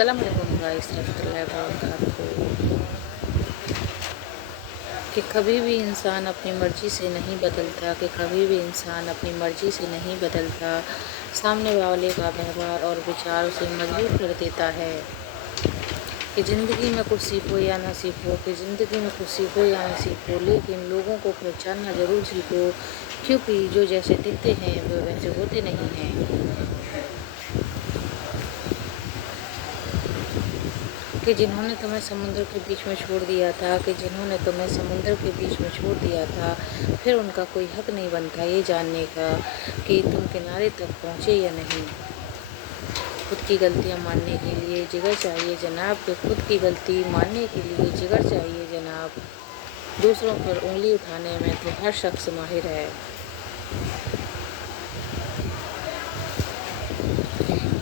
अस्सलाम वालेकुम गाइस रहमतुल्लाहि व बरकातहू। कि कभी भी इंसान अपनी मर्ज़ी से नहीं बदलता, कि कभी भी इंसान अपनी मर्ज़ी से नहीं बदलता। सामने वाले का व्यवहार और विचार उसे मजबूर कर देता है कि ज़िंदगी में कुछ सीखो या ना सीखो, कि ज़िंदगी में कुछ सीखो या ना सीखो, लेकिन लोगों को पहचानना ज़रूर सीखो, क्योंकि जो जैसे दिखते हैं वो वैसे होते नहीं हैं। कि जिन्होंने तुम्हें समुद्र के बीच में छोड़ दिया था, कि जिन्होंने तुम्हें समुद्र के बीच में छोड़ दिया था, फिर उनका कोई हक नहीं बनता ये जानने का कि तुम किनारे तक पहुँचे या नहीं। खुद की गलतियाँ मानने के लिए जिगर चाहिए जनाब, कि खुद की गलती मानने के लिए जिगर चाहिए जनाब। दूसरों पर उंगली उठाने में तो हर शख्स माहिर है।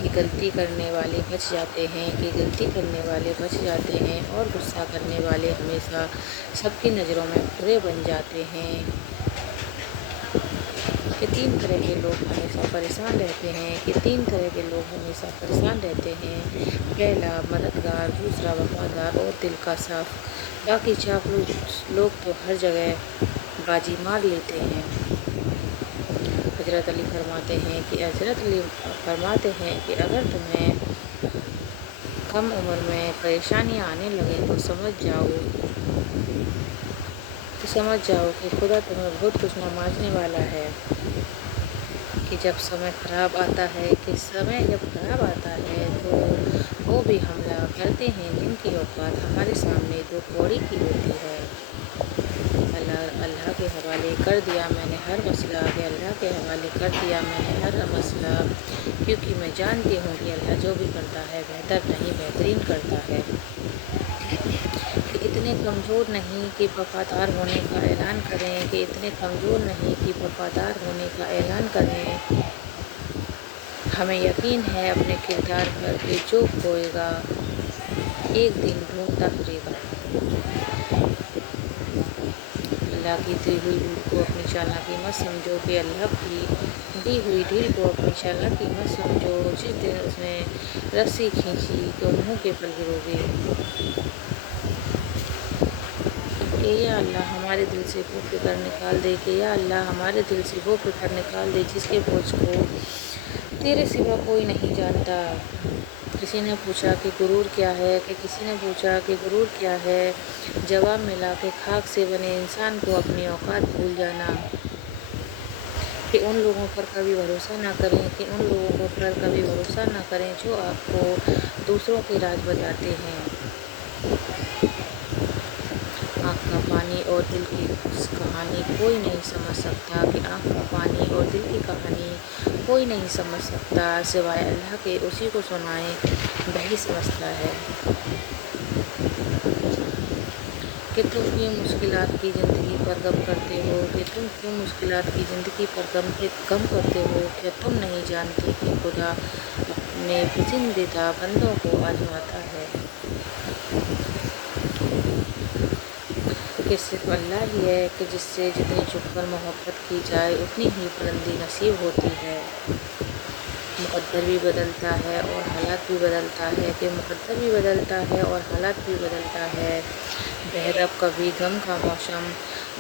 कि गलती करने वाले बच जाते हैं, कि गलती करने वाले बच जाते हैं, और गुस्सा करने वाले हमेशा सबकी नज़रों में बुरे बन जाते हैं। कि तीन तरह के लोग हमेशा परेशान रहते हैं, कि तीन तरह के लोग हमेशा परेशान रहते हैं। पहला मददगार, दूसरा वफादार और दिल का साफ। बाकी चापलूस लोग तो हर जगह बाजी मार लेते हैं। हज़रत अली फरमाते हैं कि अगर तुम्हें कम उम्र में परेशानियां आने लगें तो समझ जाओ कि खुदा तुम्हें बहुत कुछ नवाजने वाला है। कि जब समय ख़राब आता है, तो वो भी हमला करते हैं जिनकी औकात हमारे सामने दो कौड़ी की होती है। अल्लाह के हवाले कर दिया मैंने हर मसला, कि अल्लाह के हवाले कर दिया मैंने हर मसला, क्योंकि मैं जानती हूँ कि अल्लाह जो भी करता है बेहतर नहीं बेहतरीन करता है। कि इतने कमज़ोर नहीं कि वफ़ादार होने का ऐलान करें, कि इतने कमज़ोर नहीं कि वफ़ादार होने का ऐलान करें। हमें यकीन है अपने किरदार पर कि जो खोएगा एक दिन ढूंढता फिरेगा। अल्लाह की दी हुई ढील को अपनी चालाकी मत समझो, कि अल्लाह की दी हुई ढील को अपनी चालाकी मत समझो। जिस दिन उसने रस्सी खींची तो मुँह के बल गिरोगे। कि या अल्लाह हमारे दिल से वो फिक्र निकाल दे, कि या अल्लाह हमारे दिल से वो फिक्र निकाल दे जिसके बोझ को तेरे सिवा कोई नहीं जानता। किसी ने पूछा कि गुरूर क्या है, कि किसी ने पूछा कि गुरूर क्या है। जवाब मिला कि खाक से बने इंसान को अपनी औकात भूल जाना। कि उन लोगों पर कभी भरोसा ना करें, कि उन लोगों पर कभी भरोसा ना करें जो आपको दूसरों के राज बताते हैं। आँख का पानी और दिल की कहानी कोई नहीं समझ सकता, कि आँख का पानी और दिल की कहानी कोई नहीं समझ सकता सिवाय अल्लाह के। उसी को सुनाए वही समझता है। कि तुम क्यों मुश्किलात की ज़िंदगी पर गम करते हो, कि तुम क्यों मुश्किलात की ज़िंदगी पर गम करते हो। क्या तुम नहीं जानते कि खुदा अपने पसंदीदा बंदों को आजमाता है। कि सिर्फ अल्लाह ही है कि जिससे जितनी झुककर मोहब्बत की जाए उतनी ही बुलंदी नसीब होती है। मुक़द्दर भी बदलता है और हालात भी बदलता है, कि मुक़द्दर भी बदलता है और हालात भी बदलता है। बहरब कभी गम का मौसम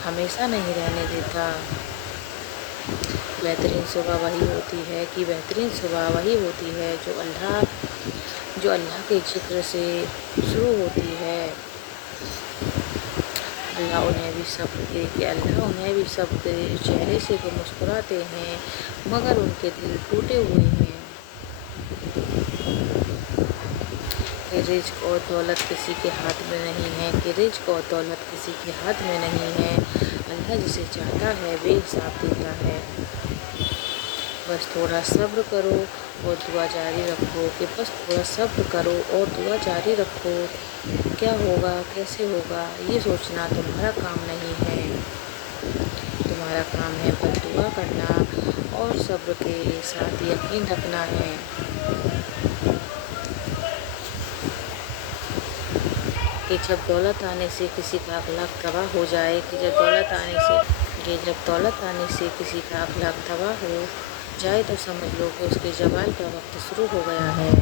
हमेशा नहीं रहने देता। बेहतरीन सुबह वही होती है, कि बेहतरीन सुबह वही होती है जो अल्लाह के ज़िक्र से शुरू होती है। अल्लाह उन्हें भी सब्र दे, कि अल्लाह उन्हें भी सब्र दे। चेहरे से तो मुस्कुराते हैं मगर उनके दिल टूटे हुए हैं। कि रिज़्क़ और दौलत किसी के हाथ में नहीं है, कि रिज़्क़ और दौलत किसी के हाथ में नहीं है। अल्लाह जिसे चाहता है बेहिसाब देता है। बस थोड़ा सब्र करो और दुआ जारी रखो, कि बस थोड़ा सब्र करो और दुआ जारी रखो। क्या होगा कैसे होगा ये सोचना तुम्हारा काम नहीं है। तुम्हारा काम है बस दुआ करना और सब्र के साथ यकीन रखना है। कि जब दौलत आने से किसी का अखलाक तबाह हो जाए, कि जब दौलत आने से किसी का अखलाक तबाह हो जाए तो समझ लो कि उसके जवाल का वक्त शुरू हो गया है।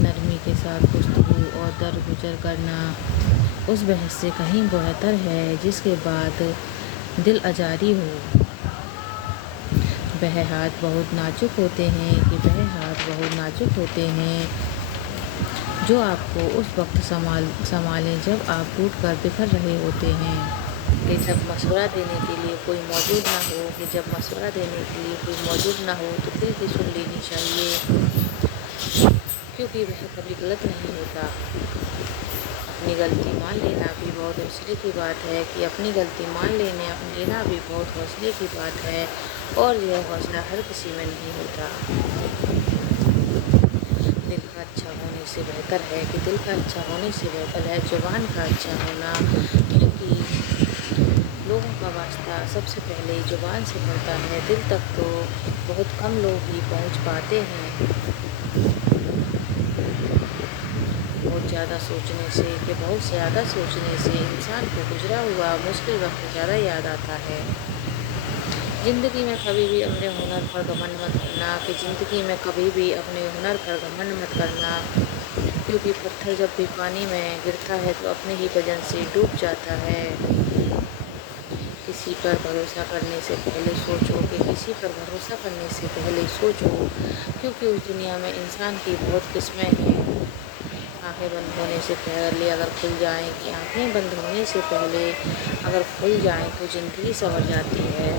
नरमी के साथ गुफ्तगू और दरगुजर करना उस बहस से कहीं बेहतर है जिसके बाद दिल आजारी हो। वह हाथ बहुत नाजुक होते हैं जो आपको उस वक्त संभालें जब आप टूट कर बिखर रहे होते हैं। कि जब मशवरा देने के लिए कोई मौजूद ना हो तो दिल की सुन लेनी चाहिए, क्योंकि वह कभी गलत नहीं होता। अपनी गलती मान लेना भी बहुत हौसले की बात है और यह हौसला हर किसी में नहीं होता। दिल का अच्छा होने से बेहतर है ज़ुबान का अच्छा होना, क्योंकि लोगों का वास्ता सबसे पहले ज़ुबान से पड़ता है। दिल तक तो बहुत कम लोग ही पहुंच पाते हैं। बहुत ज़्यादा सोचने से इंसान को गुजरा हुआ मुश्किल वक्त ज़्यादा याद आता है। ज़िंदगी में कभी भी अपने हुनर पर घमंड मत करना, क्योंकि पत्थर जब भी पानी में गिरता है तो अपने ही वजन से डूब जाता है। किसी पर भरोसा करने से पहले सोचो, क्योंकि उस दुनिया में इंसान की बहुत किस्में हैं। आंखें बंद होने से पहले अगर खुल जाएं तो ज़िंदगी संवर जाती है।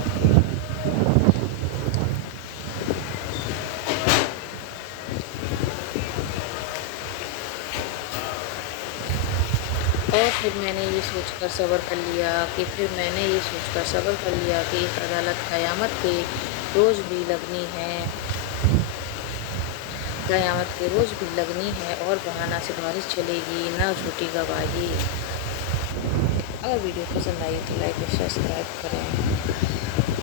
और फिर मैंने ये सोचकर सब्र कर लिया कि एक अदालत क़यामत के रोज़ भी लगनी है और बहाना सिफारिश चलेगी, ना झूठी गवाही। अगर वीडियो पसंद आई तो लाइक और सब्सक्राइब करें।